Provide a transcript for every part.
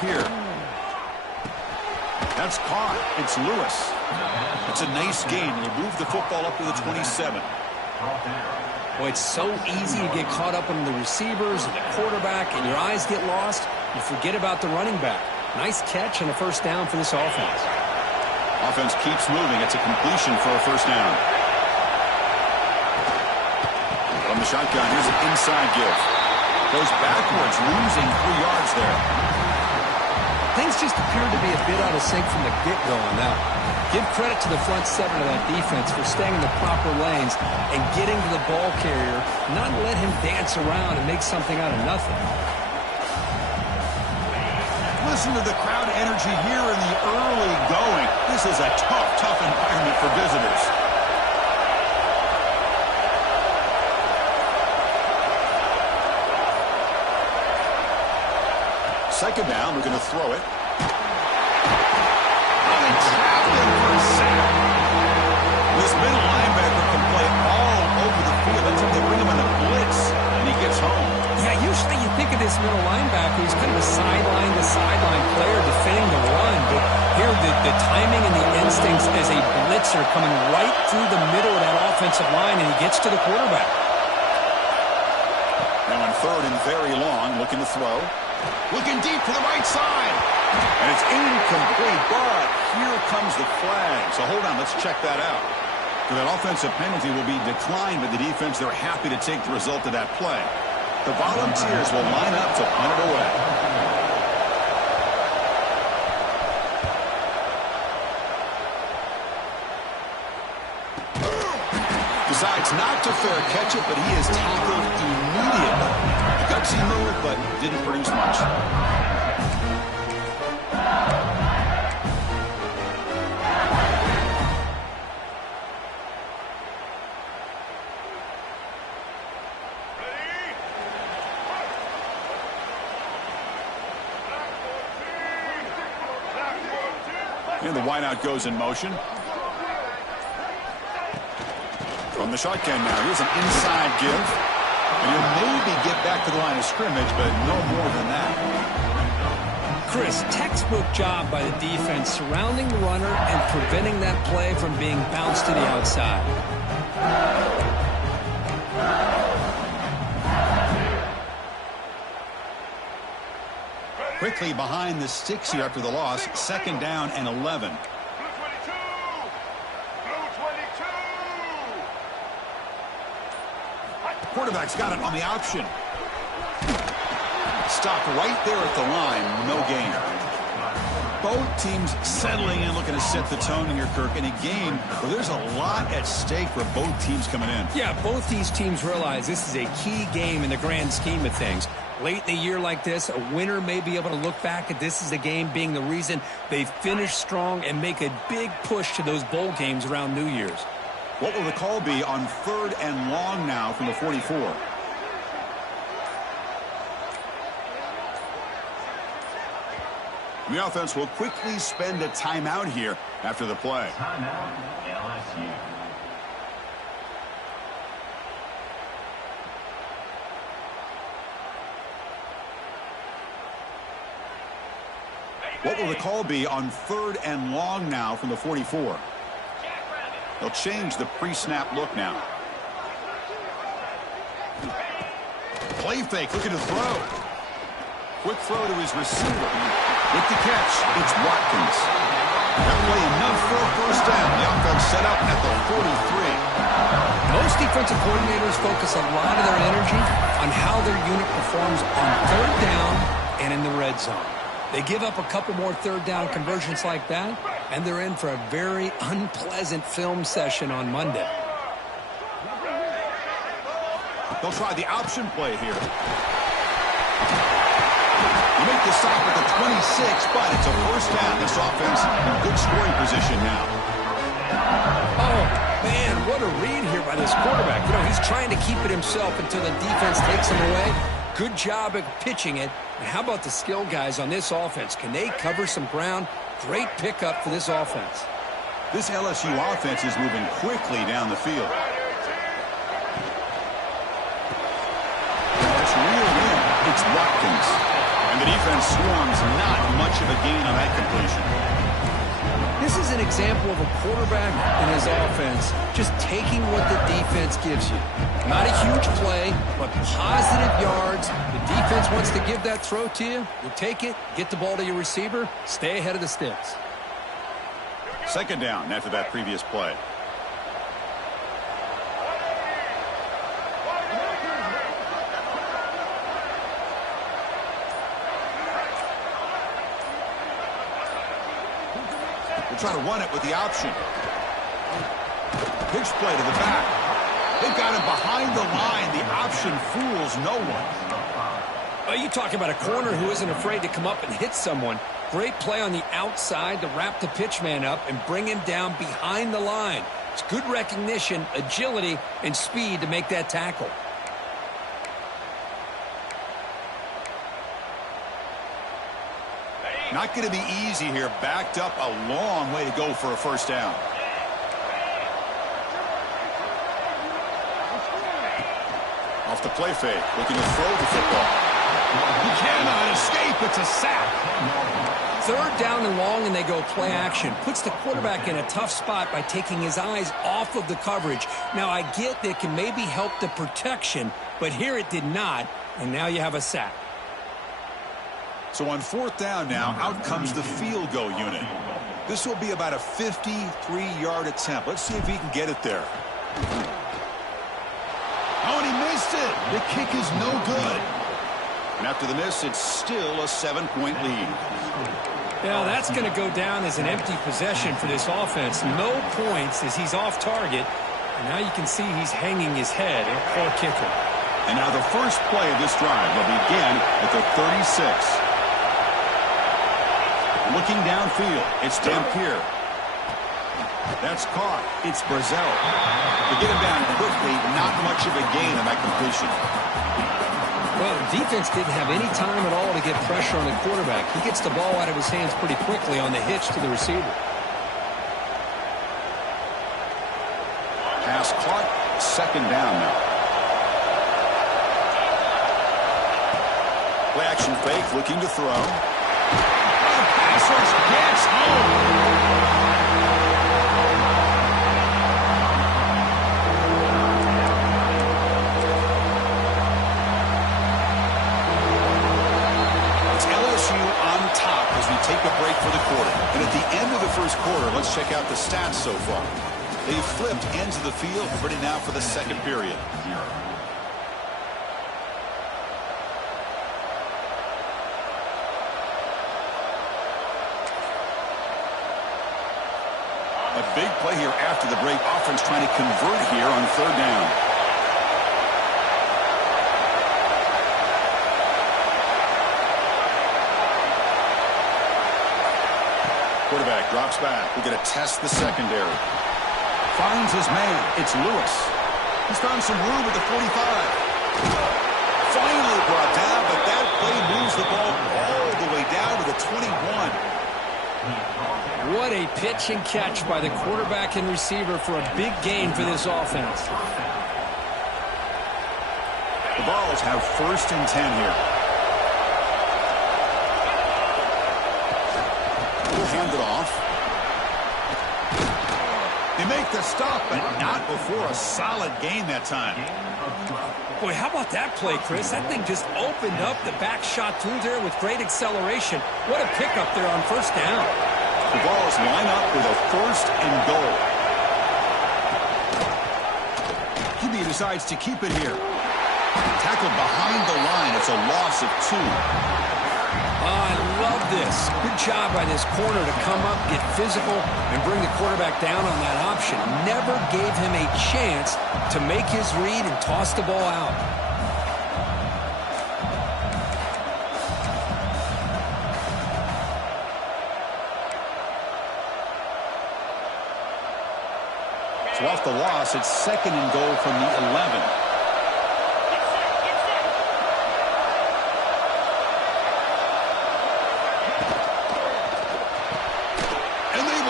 here. That's caught. It's Lewis. It's a nice gain. He'll move the football up to the 27. Boy, it's so easy to get caught up in the receivers and the quarterback, and your eyes get lost. You forget about the running back. Nice catch and a first down for this offense. Offense keeps moving. It's a completion for a first down. From the shotgun, here's an inside give. Goes backwards, losing 3 yards there. Things just appeared to be a bit out of sync from the get-go on that one. Give credit to the front seven of that defense for staying in the proper lanes and getting to the ball carrier, not let him dance around and make something out of nothing. Listen to the crowd energy here in the early going. This is a tough environment for visitors. Second down, we're going to throw it. This middle linebacker can play all over the field. That's if they bring him in a blitz and he gets home. Yeah, usually you think of this middle linebacker, he's kind of a sideline-to-sideline player defending the run. But here, the timing and the instincts as a blitzer coming right through the middle of that offensive line, and he gets to the quarterback. Now on third and very long, looking to throw. Looking deep to the right side. And it's incomplete, but here comes the flag. So hold on, let's check that out. So that offensive penalty will be declined by the defense. They're happy to take the result of that play. The Volunteers will line up to punt it away. Decides not to fair catch it, but he is tackled immediately. A gutsy move, but didn't produce much. And the wideout goes in motion. From the shotgun now, here's an inside give. And he'll maybe get back to the line of scrimmage, but no more than that. Chris, textbook job by the defense surrounding the runner and preventing that play from being bounced to the outside. Quickly behind the sticks here after the loss. Second down and 11. Quarterback's got it on the option. Stopped right there at the line. No gain. Both teams settling in, looking to set the tone here, Kirk, in a game where there's a lot at stake for both teams coming in. Yeah, both these teams realize this is a key game in the grand scheme of things. Late in the year like this, a winner may be able to look back at this as a game being the reason they finish strong and make a big push to those bowl games around New Year's. What will the call be on third and long now from the 44? The offense will quickly spend a timeout here after the play. Timeout, LSU. What will the call be on third and long now from the 44? They'll change the pre-snap look now. Play fake, looking to throw. Quick throw to his receiver. With the catch, it's Watkins. That play enough for a first down. The offense set up at the 43. Most defensive coordinators focus a lot of their energy on how their unit performs on third down and in the red zone. They give up a couple more third down conversions like that, and they're in for a very unpleasant film session on Monday. They'll try the option play here. You make the stop at the 26, but it's a first down. This offense in good scoring position now. Oh, man, what a read here by this quarterback. You know, he's trying to keep it himself until the defense takes him away. Good job at pitching it. And how about the skill guys on this offense? Can they cover some ground? Great pickup for this offense. This LSU offense is moving quickly down the field. It's reeled in. It's Watkins. And defense swarms, not much of a gain on that completion. This is an example of a quarterback and his offense just taking what the defense gives you. Not a huge play, but positive yards. The defense wants to give that throw to you. You take it, get the ball to your receiver, stay ahead of the sticks. Second down after that previous play. We'll try to run it with the option. Pitch play to the back. They've got him behind the line. The option fools no one. Well, you talk about a corner who isn't afraid to come up and hit someone. Great play on the outside to wrap the pitch man up and bring him down behind the line. It's good recognition, agility, and speed to make that tackle. Not going to be easy here. Backed up a long way to go for a first down. Off the play fake, looking to throw the football. He cannot escape. It's a sack. Third down and long, and they go play action. Puts the quarterback in a tough spot by taking his eyes off of the coverage. Now, I get that can maybe help the protection, but here it did not, and now you have a sack. So on fourth down now, out comes the field goal unit. This will be about a 53-yard attempt. Let's see if he can get it there. Oh, and he missed it. The kick is no good. And after the miss, it's still a 7-point lead. Yeah, that's going to go down as an empty possession for this offense. No points as he's off target. And now you can see he's hanging his head. A poor kicker. And now the first play of this drive will begin at the 36. Looking downfield, it's Dampier. That's caught. It's Brazel. To get him down quickly, not much of a gain on that completion. Well, the defense didn't have any time at all to get pressure on the quarterback. He gets the ball out of his hands pretty quickly on the hitch to the receiver. Pass caught. Second down now. Play action fake, looking to throw. Passers gets home. Take a break for the quarter. And at the end of the first quarter, let's check out the stats so far. They've flipped ends of the field, ready now for the second period. A big play here after the break. Offense trying to convert here on third down. Quarterback drops back. We're going to test the secondary. Finds his man. It's Lewis. He's found some room at the 45. Finally brought down, but that play moves the ball all the way down to the 21. What a pitch and catch by the quarterback and receiver for a big gain for this offense. The Vols have first and 10 here. Hand it off. They make the stop, but not before a solid gain that time. Boy, how about that play, Chris? That thing just opened up the back shot through there with great acceleration. What a pickup there on first down. The Vols line up with a first and goal. He decides to keep it here. Tackled behind the line. It's a loss of 2. Oh, I love this. Good job by this corner to come up, get physical, and bring the quarterback down on that option. Never gave him a chance to make his read and toss the ball out. So off the loss, it's second and goal from the 11.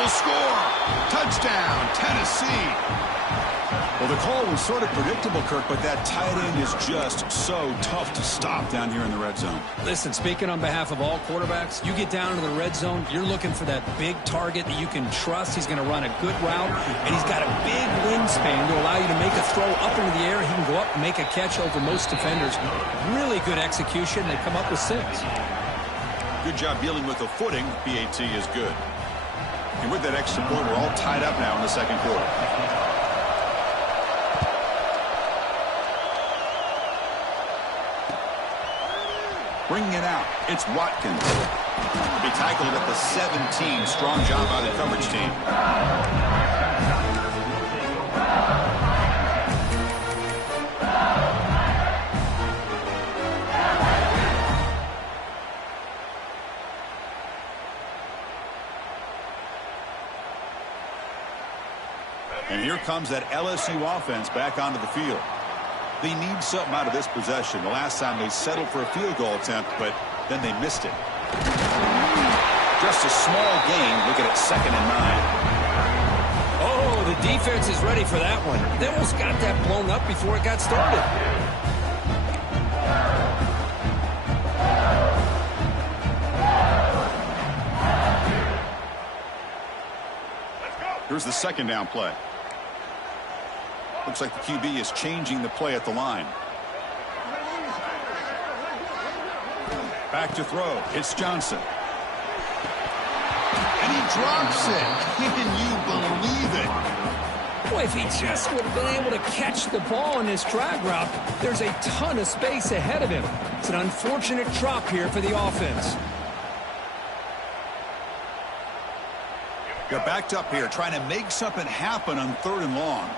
Score. Touchdown, Tennessee. Well, the call was sort of predictable, Kirk, but that tight end is just so tough to stop down here in the red zone. Listen, speaking on behalf of all quarterbacks, you get down to the red zone, you're looking for that big target that you can trust. He's going to run a good route, and he's got a big wingspan to allow you to make a throw up into the air. He can go up and make a catch over most defenders. Really good execution. They come up with 6. Good job dealing with the footing. PAT is good. And with that extra point, we're all tied up now in the second quarter. Bringing it out, it's Watkins. He tackled at the 17. Strong job by the coverage team. And here comes that LSU offense back onto the field. They need something out of this possession. The last time they settled for a field goal attempt, but then they missed it. Just a small gain. Looking at 2nd and 9. Oh, the defense is ready for that one. They almost got that blown up before it got started. Here's the 2nd down play. Looks like the QB is changing the play at the line. Back to throw. It's Johnson. And he drops it. Can you believe it? Boy, if he just would have been able to catch the ball in his drag route, there's a ton of space ahead of him. It's an unfortunate drop here for the offense. They're backed up here, trying to make something happen on 3rd and long.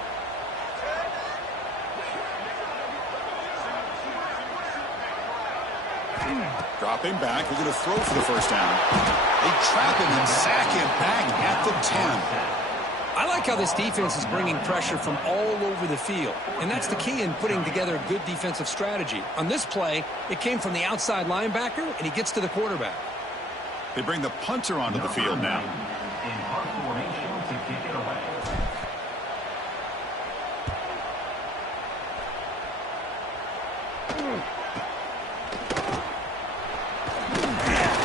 Dropping back, we're going to throw for the 1st down. They trap him and sack him back at the 10. I like how this defense is bringing pressure from all over the field, and that's the key in putting together a good defensive strategy. On this play, it came from the outside linebacker, and he gets to the quarterback. They bring the punter onto the field now. In punt formation to kick it away.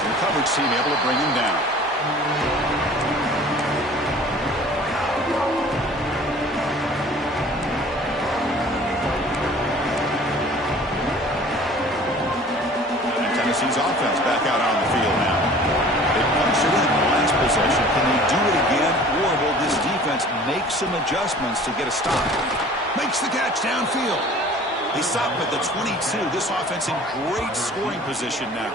The coverage team able to bring him down. Tennessee's offense back out on the field now. They punched it in the last possession. Can they do it again, or will this defense make some adjustments to get a stop? Makes the catch downfield. They stop at the 22. This offense in great scoring position now.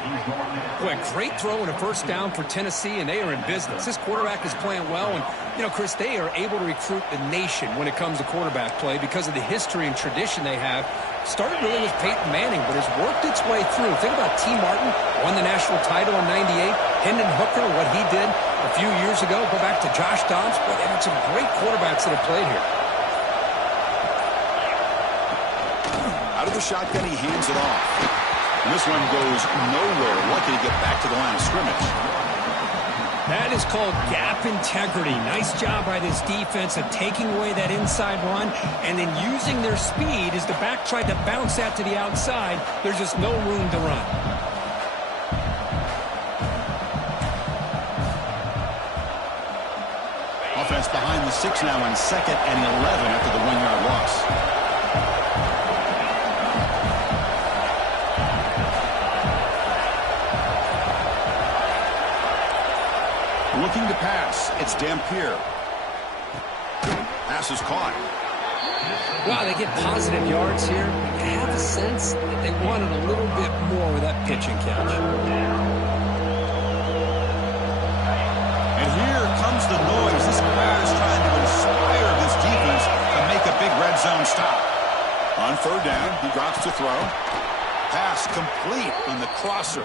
Boy, great throw and a 1st down for Tennessee, and they are in business. This quarterback is playing well, and, you know, Chris, they are able to recruit the nation when it comes to quarterback play because of the history and tradition they have. Started really with Peyton Manning, but has worked its way through. Think about T. Martin, won the national title in '98. Hendon Hooker, what he did a few years ago. Go back to Josh Dobbs. Boy, they've had some great quarterbacks that have played here. Out of the shotgun, he hands it off. And this one goes nowhere. Lucky to get back to the line of scrimmage. That is called gap integrity. Nice job by this defense of taking away that inside run and then using their speed as the back tried to bounce that to the outside. There's just no room to run. Offense behind the 6 now on 2nd and 11 after the 1-yard loss. Looking to pass. It's Dampier. Pass is caught. Wow, they get positive yards here. You have a sense that they wanted a little bit more with that pitching catch. And here comes the noise. This crowd is trying to inspire this defense to make a big red zone stop. On 3rd down, he drops to throw. Pass complete on the crosser.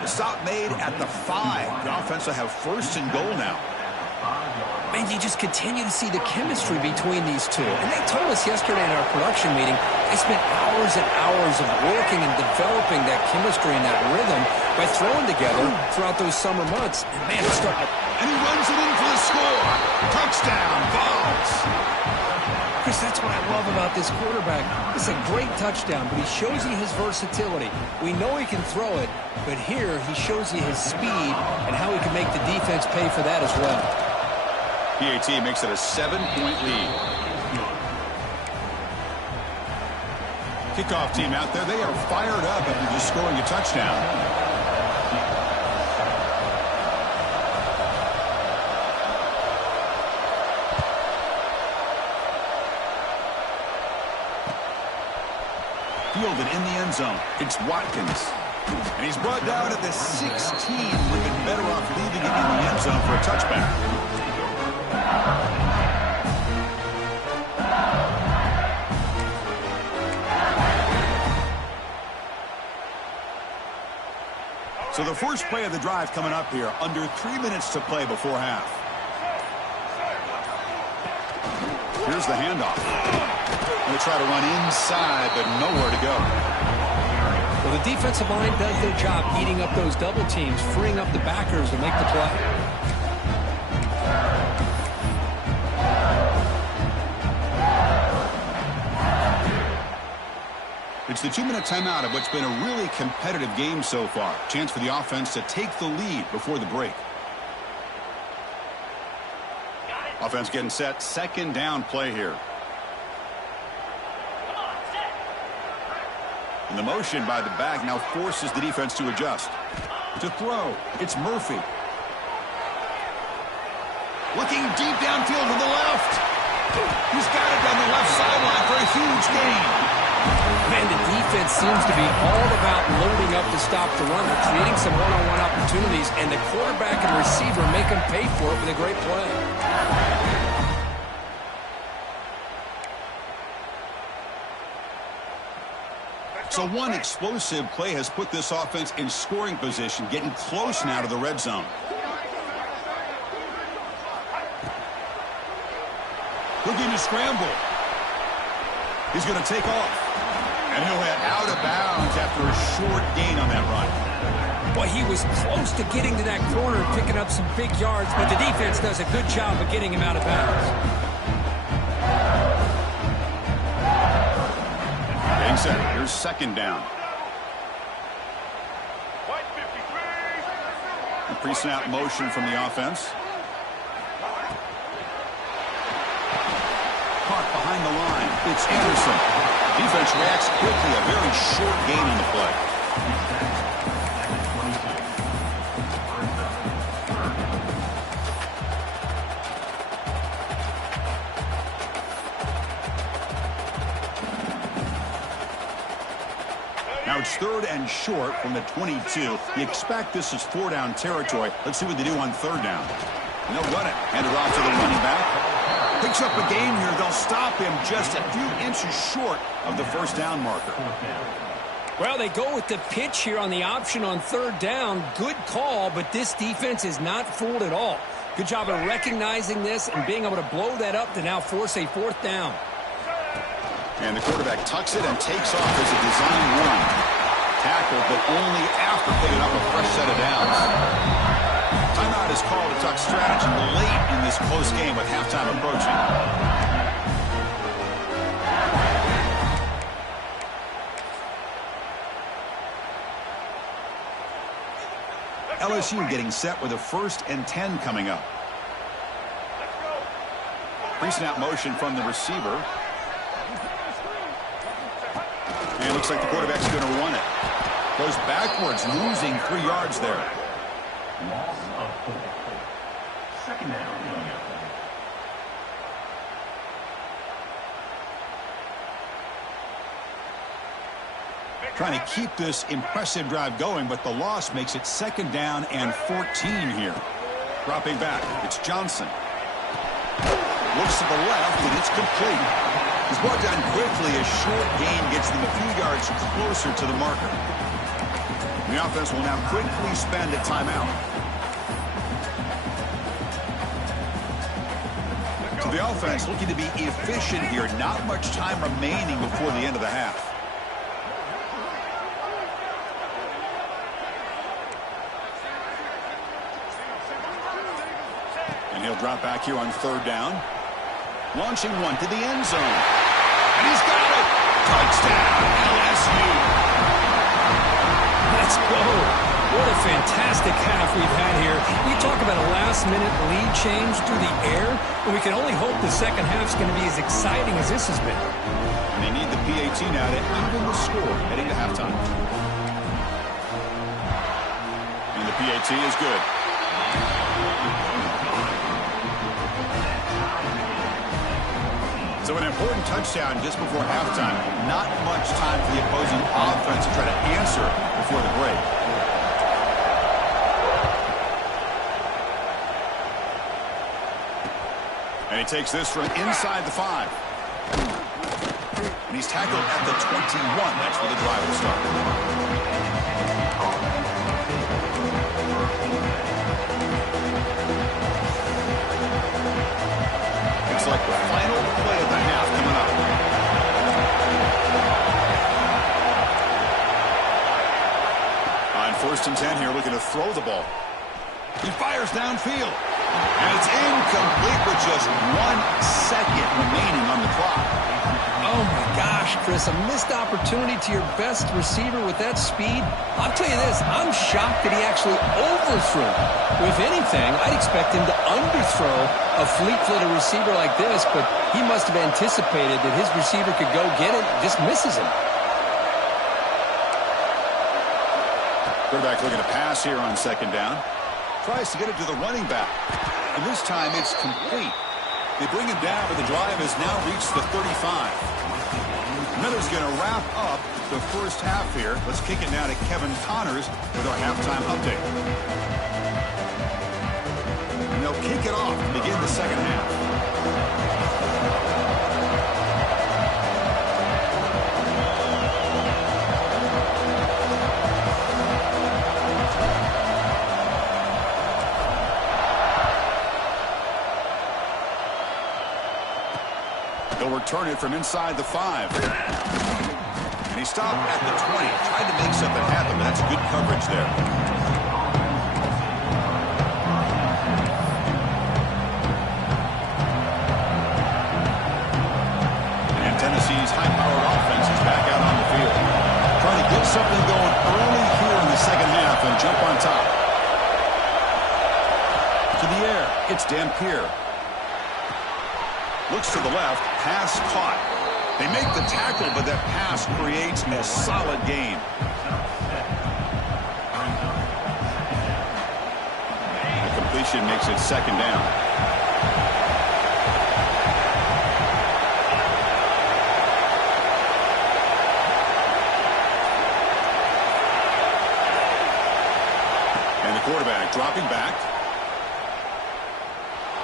The stop made at the 5. The offense will have 1st and goal now. Man, you just continue to see the chemistry between these two. And they told us yesterday in our production meeting, they spent hours and hours of working and developing that chemistry and that rhythm by throwing together throughout those summer months. And man, it's starting to... And he runs it in for the score. Touchdown, Vols. Chris, Bruce, that's what I love about this quarterback. It's a great touchdown, but he shows you his versatility. We know he can throw it, but here he shows you his speed and how he can make the defense pay for that as well. PAT makes it a 7-point lead. Kickoff team out there. They are fired up after just scoring a touchdown. Fielded in the end zone. It's Watkins. And he's brought down at the 16. We've been better off leaving it in the end zone for a touchback. So the first play of the drive coming up here. Under 3 minutes to play before half. Here's the handoff. Going to try to run inside, but nowhere to go. Well, the defensive line does their job eating up those double teams, freeing up the backers to make the play. It's the 2-minute timeout of what's been a really competitive game so far. Chance for the offense to take the lead before the break. Offense getting set. Second down play here. And the motion by the back now forces the defense to adjust. To throw, it's Murphy. Looking deep downfield to the left. He's got it down the left sideline for a huge gain. Man, the defense seems to be all about loading up to stop the run. They're creating some one-on-one opportunities, and the quarterback and receiver make them pay for it with a great play. So one explosive play has put this offense in scoring position, getting close now to the red zone. Looking to scramble. He's going to take off. And he'll head out of bounds after a short gain on that run. Boy, he was close to getting to that corner and picking up some big yards, but the defense does a good job of getting him out of bounds. Getting set. Here's second down. Pre-snap motion from the offense. Caught behind the line. It's Anderson. Defense reacts quickly. A very short gain on the play. Now it's third and short from the 22. You expect this is four-down territory. Let's see what they do on third down. And they'll run it. Hand it off to the running back. Picks up a gain here. They'll stop him just a few inches short of the first down marker. Well, they go with the pitch here on the option on third down. Good call, but this defense is not fooled at all. Good job of recognizing this and being able to blow that up to now force a fourth down. And the quarterback tucks it and takes off as a design run. Tackle, but only after picking up a fresh set of downs. Timeout is called to talk strategy late in this close game with halftime approaching. LSU getting set with a 1st and 10 coming up. Pre-snap motion from the receiver. And it looks like the quarterback's going to run it. Goes backwards, losing 3 yards there. Loss of 4. Second down. Trying to keep this impressive drive going, but the loss makes it second down and 14 here. Dropping back, it's Johnson. Looks to the left, and it's complete. He's brought down quickly. A short gain gets them a few yards closer to the marker. The offense will now quickly spend a timeout. So the offense looking to be efficient here. Not much time remaining before the end of the half. And he'll drop back here on third down. Launching one to the end zone. And he's got it. Touchdown, LSU. Let's go. What a fantastic half we've had here. We talk about a last-minute lead change through the air, and we can only hope the second half's going to be as exciting as this has been. And they need the PAT now to even the score heading to halftime. And the PAT is good. So an important touchdown just before halftime. Not much time for the opposing offense to try to answer before the break. And he takes this from inside the 5. And he's tackled at the 21. That's where the drive will start. Looks like the final play of the half coming up. On 1st and 10 here, looking to throw the ball. He fires downfield. And it's incomplete with just 1 second remaining on the clock. Oh, my gosh, Chris, a missed opportunity to your best receiver with that speed. I'll tell you this, I'm shocked that he actually overthrew. If anything, I'd expect him to underthrow a fleet-footed receiver like this, but he must have anticipated that his receiver could go get it, just misses him. Quarterback looking to pass here on 2nd down. Tries to get it to the running back. And this time it's complete. They bring him down, but the drive has now reached the 35. Miller's going to wrap up the first half here. Let's kick it now to Kevin Connors with our halftime update. And they'll kick it off to begin the second half. They'll return it from inside the 5. And he stopped at the 20. Tried to make something happen, but that's good coverage there. And Tennessee's high-powered offense is back out on the field. Trying to get something going early here in the second half and jump on top. To the air, it's Dampier. Looks to the left, pass caught. They make the tackle, but that pass creates a solid gain. The completion makes it 2nd down. And the quarterback dropping back.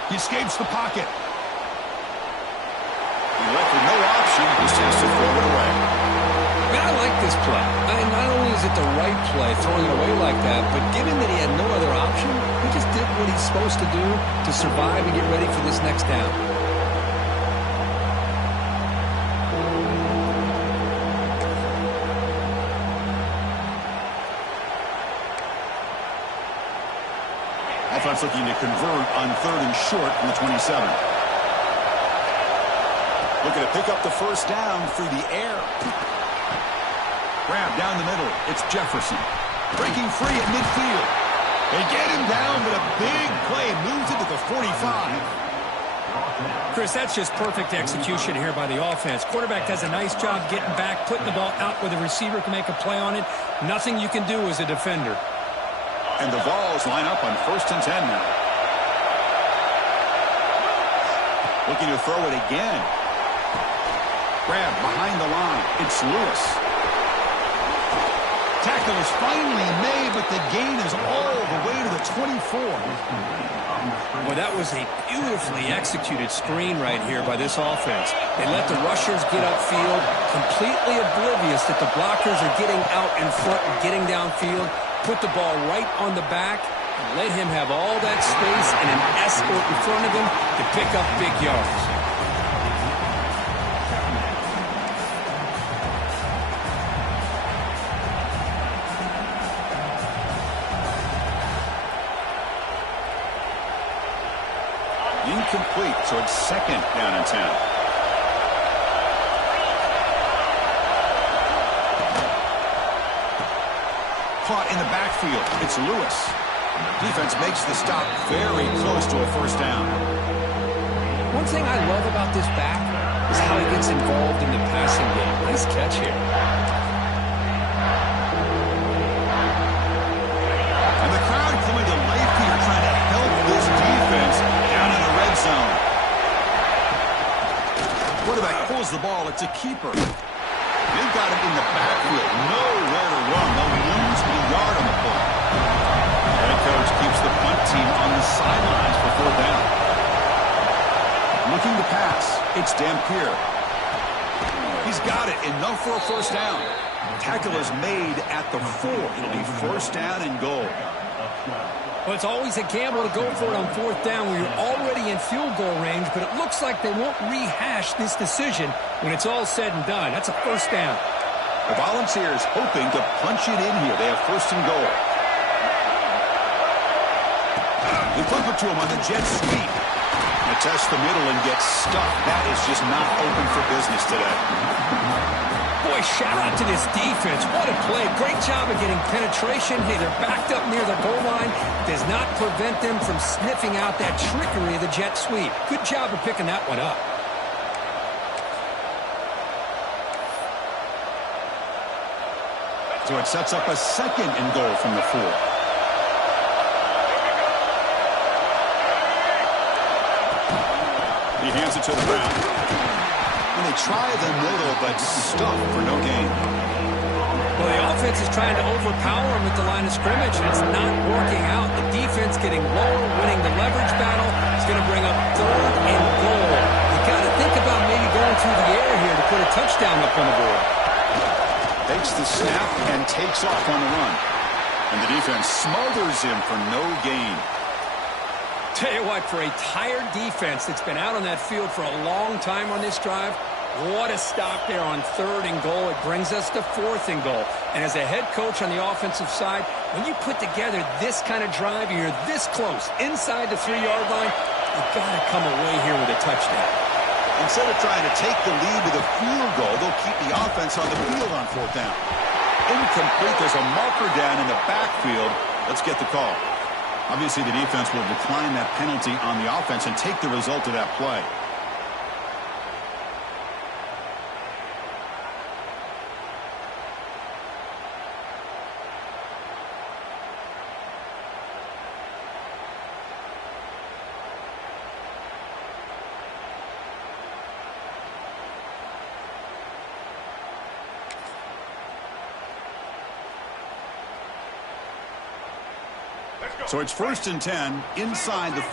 He escapes the pocket. Left with no option, just has to throw it away. Man, I like this play. Not only is it the right play, throwing it away like that, but given that he had no other option, he just did what he's supposed to do to survive and get ready for this next down. Offense looking to convert on 3rd and short from the 27. Looking to pick up the first down through the air. Grab down the middle. It's Jefferson. Breaking free at midfield. They get him down, but a big play moves it to the 45. Chris, that's just perfect execution here by the offense. Quarterback does a nice job getting back, putting the ball out where the receiver can make a play on it. Nothing you can do as a defender. And the Vols line up on 1st and 10 now. Looking to throw it again. Grab behind the line. It's Lewis. Tackle is finally made, but the gain is all the way to the 24. Well, that was a beautifully executed screen right here by this offense. They let the rushers get upfield, completely oblivious that the blockers are getting out in front and getting downfield. Put the ball right on the back, and let him have all that space and an escort in front of him to pick up big yards. Incomplete So it's 2nd down and 10. Caught in the backfield. It's Lewis. Defense makes the stop very close to a first down. One thing I love about this back is how he gets involved in the passing game. Nice catch here. And the crowd coming to life here trying to help this defense down in the red zone. Quarterback pulls the ball. It's a keeper. They've got him in the backfield. Nowhere to run. They'll lose a yard on the play. The head coach keeps the punt team on the sidelines for 4th down. Looking to pass. It's Dampier. He's got it. Enough for a first down. Tackle is made at the 4. It'll be first down and goal. Well, it's always a gamble to go for it on 4th down when you're already in field goal range, but it looks like they won't rehash this decision when it's all said and done. That's a first down. The Volunteers hoping to punch it in here. They have 1st and goal. They flip it to him on the jet sweep. They test the middle and get stuck. That is just not open for business today. Boy, shout out to this defense. What a play. Great job of getting penetration. Hey, they're backed up near the goal line. Does not prevent them from sniffing out that trickery of the jet sweep. Good job of picking that one up. So it sets up a 2nd and goal from the 4. He hands it to the ground. And they try the middle, but stuck for no gain. Well, the offense is trying to overpower him at the line of scrimmage, and it's not working out. The defense getting lower, winning the leverage battle. It's going to bring up 3rd and goal. You got to think about maybe going through the air here to put a touchdown up on the board. Takes the snap and takes off on the run. And the defense smothers him for no gain. Tell you what, for a tired defense that's been out on that field for a long time on this drive, what a stop there on 3rd and goal. It brings us to 4th and goal. And as a head coach on the offensive side, when you put together this kind of drive and you're this close inside the 3-yard line, you've got to come away here with a touchdown. Instead of trying to take the lead with a field goal, they'll keep the offense on the field on 4th down. Incomplete. There's a marker down in the backfield. Let's get the call. Obviously, the defense will decline that penalty on the offense and take the result of that play. So it's 1st and 10 inside the 5.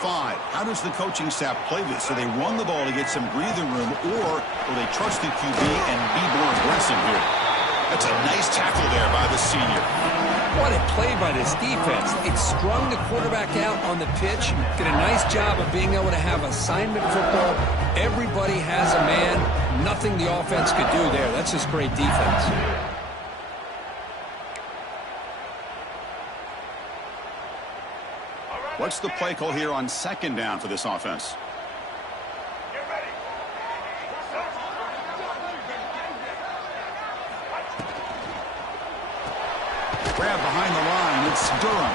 How does the coaching staff play this? Do they run the ball to get some breathing room, or will they trust the QB and be more aggressive here? That's a nice tackle there by the senior. What a play by this defense. It strung the quarterback out on the pitch. Did a nice job of being able to have assignment football. Everybody has a man. Nothing the offense could do there. That's just great defense. What's the play call here on 2nd down for this offense? Grab behind the line. It's Durham.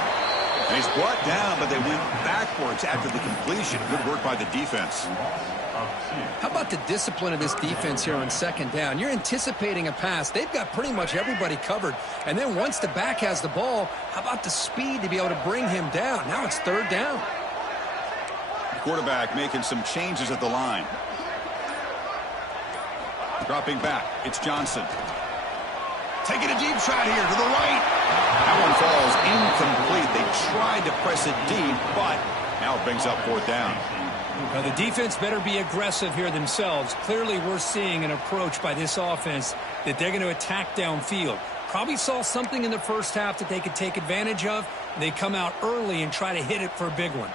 And he's brought down, but they went backwards after the completion. Good work by the defense. How about the discipline of this defense here on 2nd down? You're anticipating a pass. They've got pretty much everybody covered. And then once the back has the ball, how about the speed to be able to bring him down? Now it's 3rd down. The quarterback making some changes at the line. Dropping back. It's Johnson. Taking a deep shot here to the right. That one falls incomplete. They tried to press it deep, but now it brings up 4th down. Now the defense better be aggressive here themselves. Clearly we're seeing an approach by this offense that they're going to attack downfield. Probably saw something in the first half that they could take advantage of. They come out early and try to hit it for a big one.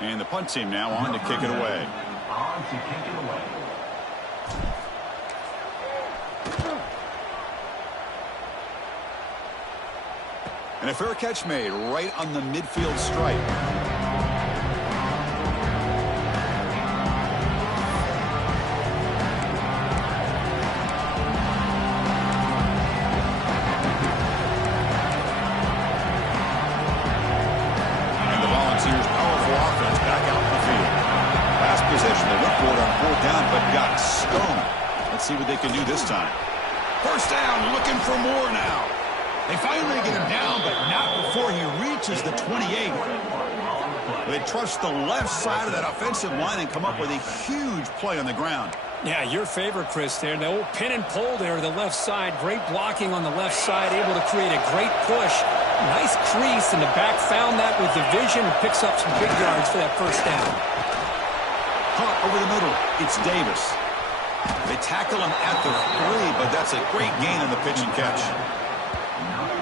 And the punt team now on to kick it away. On to kick it away. And a fair catch made right on the midfield stripe. And the Volunteers' powerful offense back out in the field. Last possession, they went for it on 4th down, but got stoned. Let's see what they can do this time. First down, looking for more now. They finally get him down, but not before he reaches the 28. They trust the left side of that offensive line and come up with a huge play on the ground. Yeah, your favorite, Chris, there. The old pin and pull there, the left side. Great blocking on the left side, able to create a great push. Nice crease, and the back found that with the vision and picks up some big yards for that first down. Caught over the middle. It's Davis. They tackle him at the 3, but that's a great gain on the pitch and catch.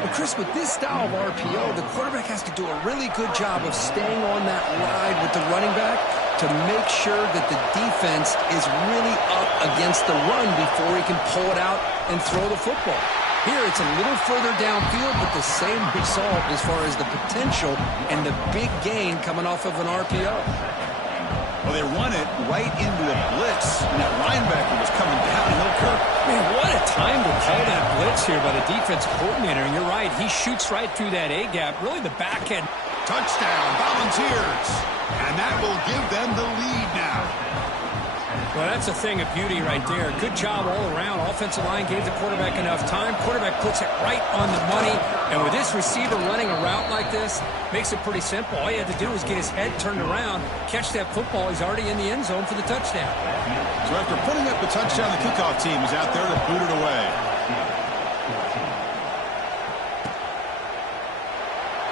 Well, Chris, with this style of RPO, the quarterback has to do a really good job of staying on that ride with the running back to make sure that the defense is really up against the run before he can pull it out and throw the football. Here, it's a little further downfield, but the same result as far as the potential and the big gain coming off of an RPO. Well, they run it right into a blitz, and that linebacker was coming downhill, Kirk. Man, what a time to call that blitz here by the defense coordinator. And you're right, he shoots right through that A-gap. Really the back end. Touchdown, Volunteers. And that will give them the lead now. Well, that's a thing of beauty right there. Good job all around. Offensive line gave the quarterback enough time. Quarterback puts it right on the money. And with this receiver running a route like this, makes it pretty simple. All you have to do is get his head turned around, catch that football. He's already in the end zone for the touchdown. So after putting up the touchdown, the kickoff team is out there to boot it away.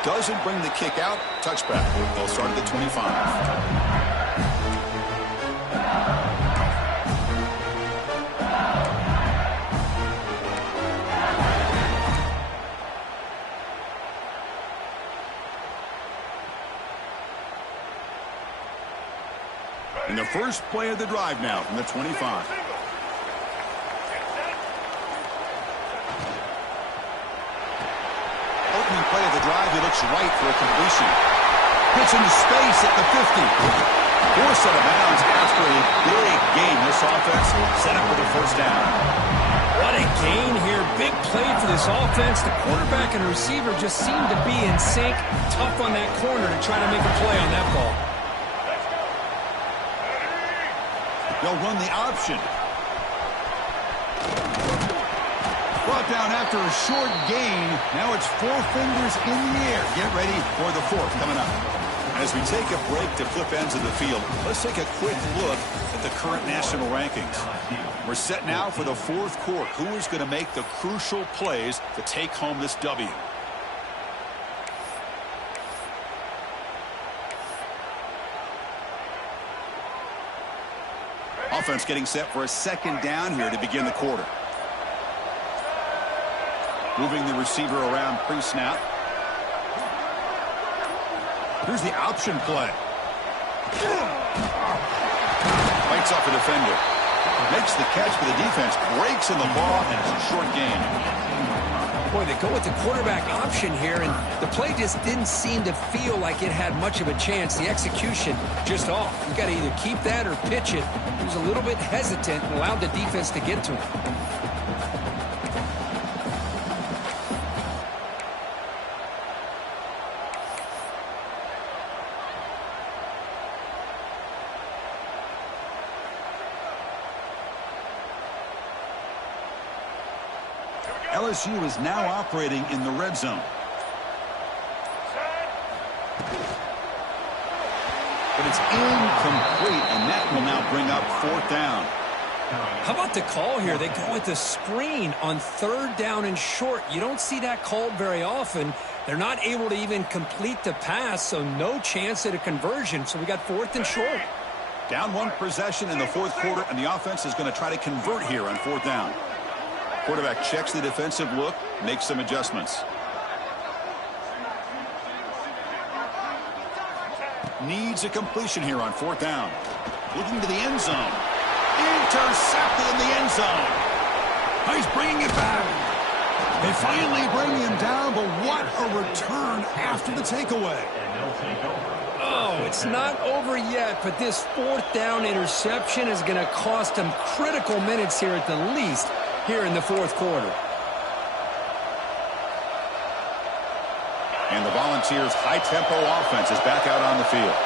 Doesn't bring the kick out. Touchback. They'll start at the 25. And the first play of the drive now from the 25. Opening play of the drive, he looks right for a completion. Gets into space at the 50. Forced out of bounds after a big gain. This offense set up with a first down. What a gain here. Big play for this offense. The quarterback and receiver just seem to be in sync. Tough on that corner to try to make a play on that ball. They'll run the option. Brought down after a short gain. Now it's 4 fingers in the air. Get ready for the 4th coming up. As we take a break to flip ends of the field, let's take a quick look at the current national rankings. We're set now for the 4th quarter. Who is going to make the crucial plays to take home this W? Offense getting set for a 2nd down here to begin the quarter. Moving the receiver around pre-snap. Here's the option play. Fights off a defender. Makes the catch for the defense. Breaks in the ball, and it's a short gain. Boy, they go with the quarterback option here, and the play just didn't seem to feel like it had much of a chance. The execution just off. You got to either keep that or pitch it. He was a little bit hesitant and allowed the defense to get to him. LSU is now operating in the red zone. But it's incomplete, and that will now bring up 4th down. How about the call here? They go with the screen on 3rd down and short. You don't see that called very often. They're not able to even complete the pass, so no chance at a conversion. So we got 4th and short. Down 1 possession in the 4th quarter, and the offense is going to try to convert here on 4th down. Quarterback checks the defensive look, makes some adjustments. Needs a completion here on 4th down. Looking to the end zone. Intercepted in the end zone. He's bringing it back. They finally bring him down, but what a return after the takeaway. And they'll take over. Oh, it's not over yet, but this fourth down interception is going to cost them critical minutes here at the least here in the fourth quarter. And the Volunteers' high-tempo offense is back out on the field.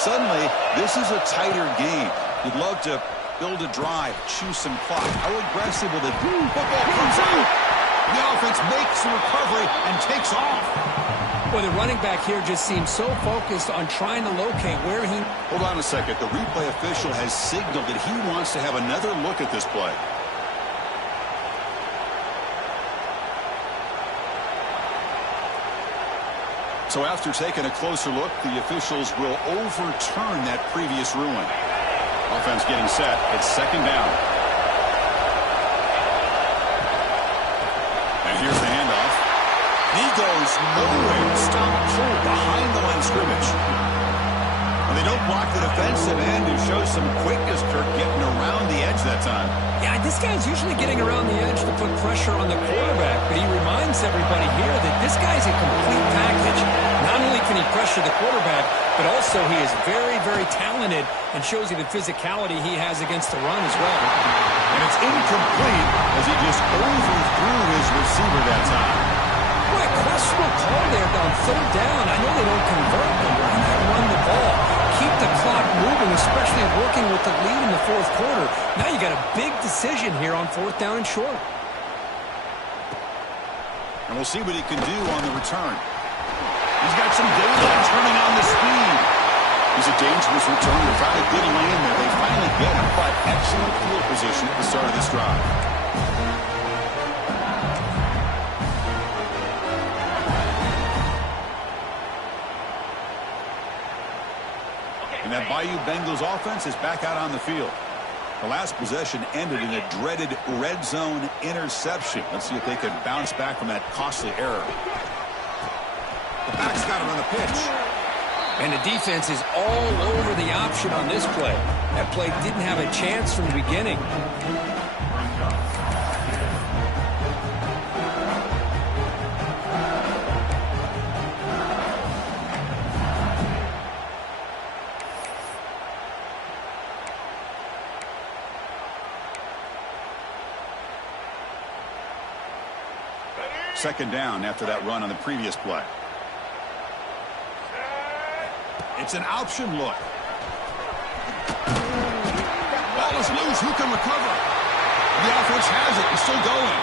Suddenly, this is a tighter game. You'd love to build a drive, choose some clock. How aggressive will the football comes out? The offense makes the recovery and takes off. Well, the running back here just seems so focused on trying to locate where he... Hold on a second. The replay official has signaled that he wants to have another look at this play. So after taking a closer look, the officials will overturn that previous ruling. Offense getting set. It's second down. And here's the handoff. He goes nowhere. Stop cold behind the line of scrimmage. And they don't block the defensive end, who shows some quickness, Kirk, getting around the edge that time. Yeah, this guy's usually getting around the edge to put pressure on the quarterback, but he reminds everybody here that this guy's a complete package. Not only can he pressure the quarterback, but also he is very, very talented and shows you the physicality he has against the run as well. And it's incomplete as he just overthrew his receiver that time. What a questionable call there on third down. I know they don't convert, but why not run the ball? Keep the clock moving, especially working with the lead in the fourth quarter. Now you got a big decision here on fourth down and short. And we'll see what he can do on the return. He's got some daylight turning on the speed. He's a dangerous returner. Found a good lane there. They finally get him, but excellent field position at the start of this drive. And that Bayou Bengals offense is back out on the field. The last possession ended in a dreaded red zone interception. Let's see if they can bounce back from that costly error. The back's got him on the pitch. And the defense is all over the option on this play. That play didn't have a chance from the beginning. Second down after that run on the previous play. It's an option look. Ball is loose. Who can recover? The offense has it. It's still going.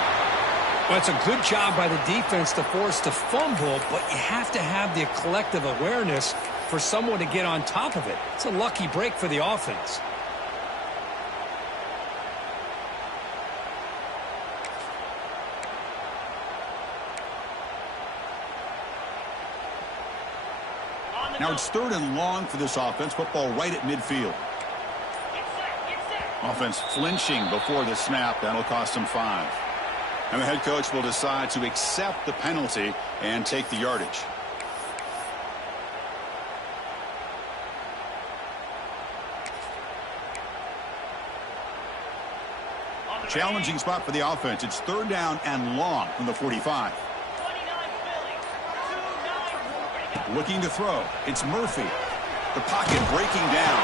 Well, it's a good job by the defense to force the fumble, but you have to have the collective awareness for someone to get on top of it. It's a lucky break for the offense. Now it's third and long for this offense. Football right at midfield. Offense flinching before the snap. That'll cost them 5. And the head coach will decide to accept the penalty and take the yardage. Challenging spot for the offense. It's third down and long from the 45. Looking to throw. It's Murphy. The pocket breaking down.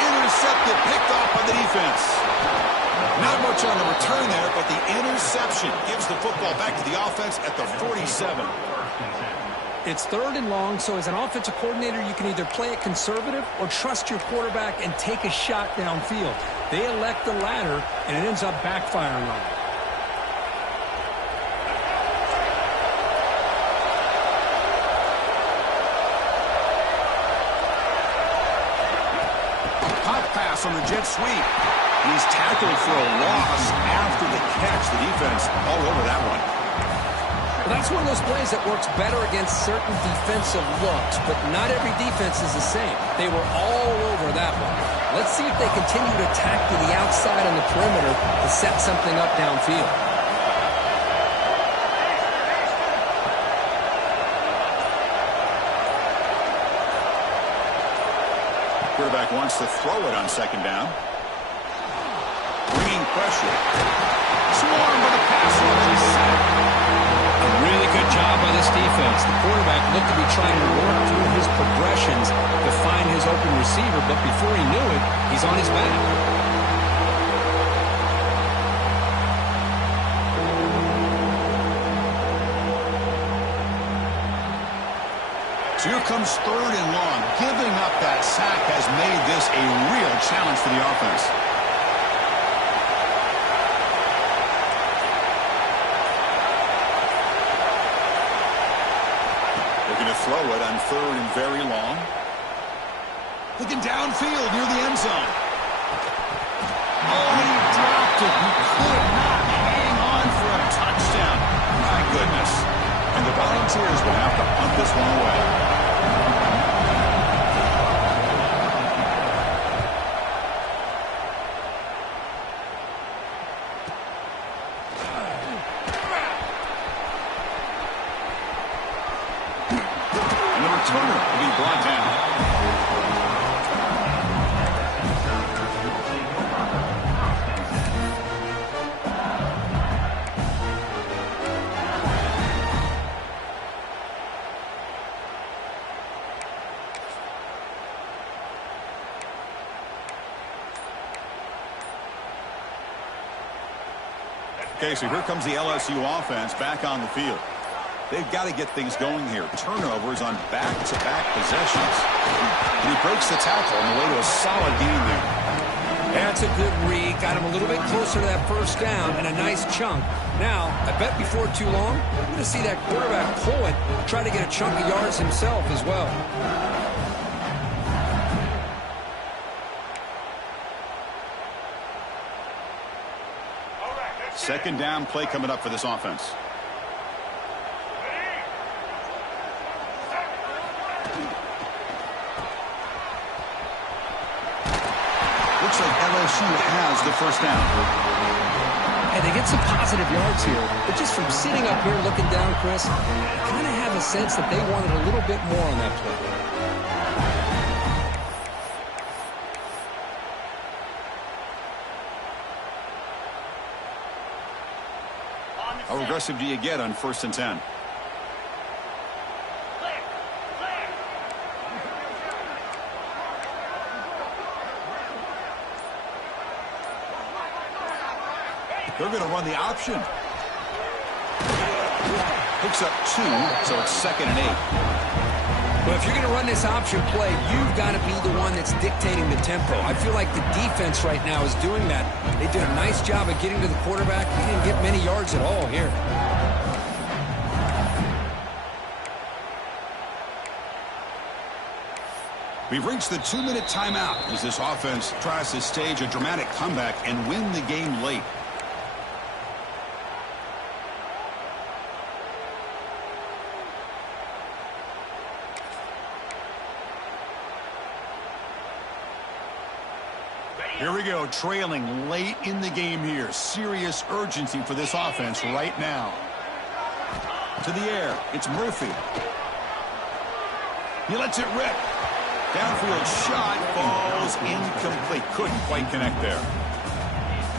Intercepted, picked off by the defense. Not much on the return there, but the interception gives the football back to the offense at the 47. It's third and long, so as an offensive coordinator, you can either play it conservative or trust your quarterback and take a shot downfield. They elect the latter, and it ends up backfiring on them. On the jet sweep. He's tackled for a loss after the catch. The defense all over that one. Well, that's one of those plays that works better against certain defensive looks, but not every defense is the same. They were all over that one. Let's see if they continue to tack to the outside on the perimeter to set something up downfield. Quarterback wants to throw it on second down. Bringing pressure. Swarmed by the pass rush. job by this defense. The quarterback looked to be trying to work through his progressions to find his open receiver, but before he knew it, he's on his back. So here comes 3rd and long. Giving up that sack has made this a real challenge for the offense. Looking to throw it on 3rd and very long. Looking downfield near the end zone. Oh, he dropped it. He could not hang on for a touchdown. My goodness. And the Volunteers will have to punt this one away. Okay, so here comes the LSU offense back on the field. They've got to get things going here. Turnovers on back-to-back possessions. And he breaks the tackle on the way to a solid gain there. That's a good read. Got him a little bit closer to that first down and a nice chunk. Now, I bet before too long, we're going to see that quarterback pull it, try to get a chunk of yards himself as well. Second down play coming up for this offense. Looks like LSU has the first down. And they get some positive yards here, but just from sitting up here looking down, Chris, I kind of have a sense that they wanted a little bit more on that play. How aggressive do you get on 1st and 10? They're going to run the option. Picks up 2, so it's 2nd and 8. Well, if you're going to run this option play, you've got to be the one that's dictating the tempo. I feel like the defense right now is doing that. They did a nice job of getting to the quarterback. He didn't get many yards at all here. We've reached the 2-minute timeout as this offense tries to stage a dramatic comeback and win the game late. Here we go, trailing late in the game here. Serious urgency for this offense right now. To the air, it's Murphy. He lets it rip. Downfield shot falls incomplete. Couldn't quite connect there.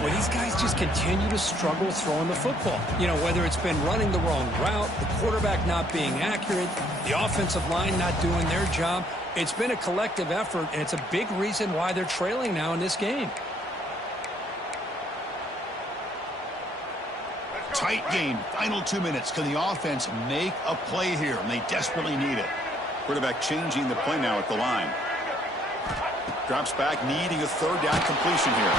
Well, these guys just continue to struggle throwing the football. You know, whether it's been running the wrong route, the quarterback not being accurate, the offensive line not doing their job. It's been a collective effort, and it's a big reason why they're trailing now in this game. Tight game. Final 2 minutes. Can the offense make a play here? And they desperately need it. Quarterback changing the play now at the line. Drops back, needing a 3rd down completion here.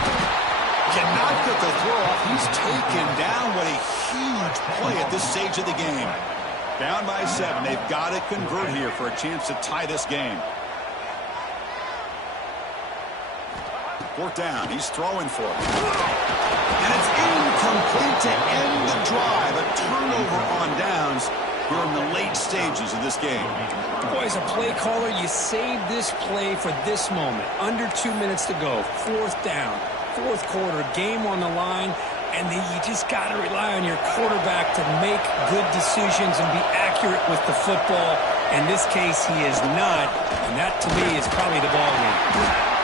Cannot get the throw off. He's taken down. What a huge play at this stage of the game. Down by 7. They've got to convert here for a chance to tie this game. 4th down. He's throwing for it. And it's incomplete to end the drive. A turnover on downs here in the late stages of this game. Boy, as a play caller, you save this play for this moment. Under 2 minutes to go. 4th down. 4th quarter. Game on the line. And then you just got to rely on your quarterback to make good decisions and be accurate with the football. In this case, he is not. And that, to me, is probably the ball game.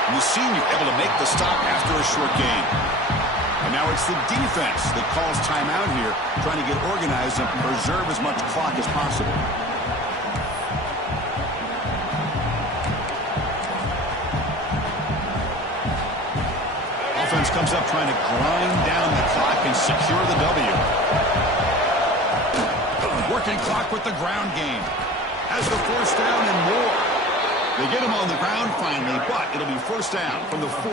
And the senior able to make the stop after a short gain. Now it's the defense that calls timeout here, trying to get organized and preserve as much clock as possible. Offense comes up trying to grind down the clock and secure the W. Working clock with the ground game. Has the first down and more. They get him on the ground finally, but it'll be first down from the 14.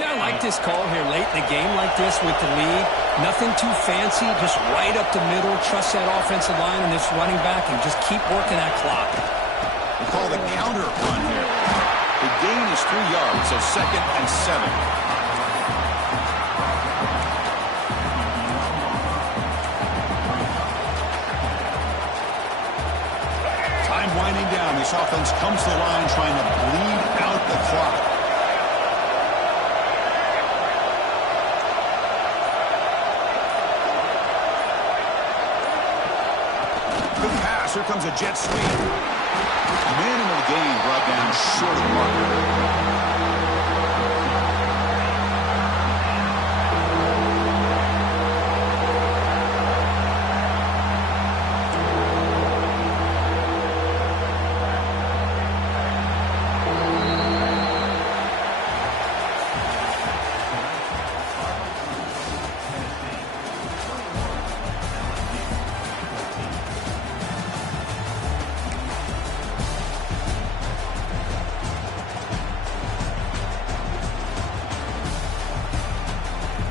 Yeah, I like this call here late in the game like this with the lead. Nothing too fancy, just right up the middle. Trust that offensive line and this running back and just keep working that clock. They call the counter on here. The gain is 3 yards, so 2nd and 7. Winding down, this offense comes to the line trying to bleed out the clock. Good pass. Here comes a jet sweep. Minimal gain brought down short of the marker.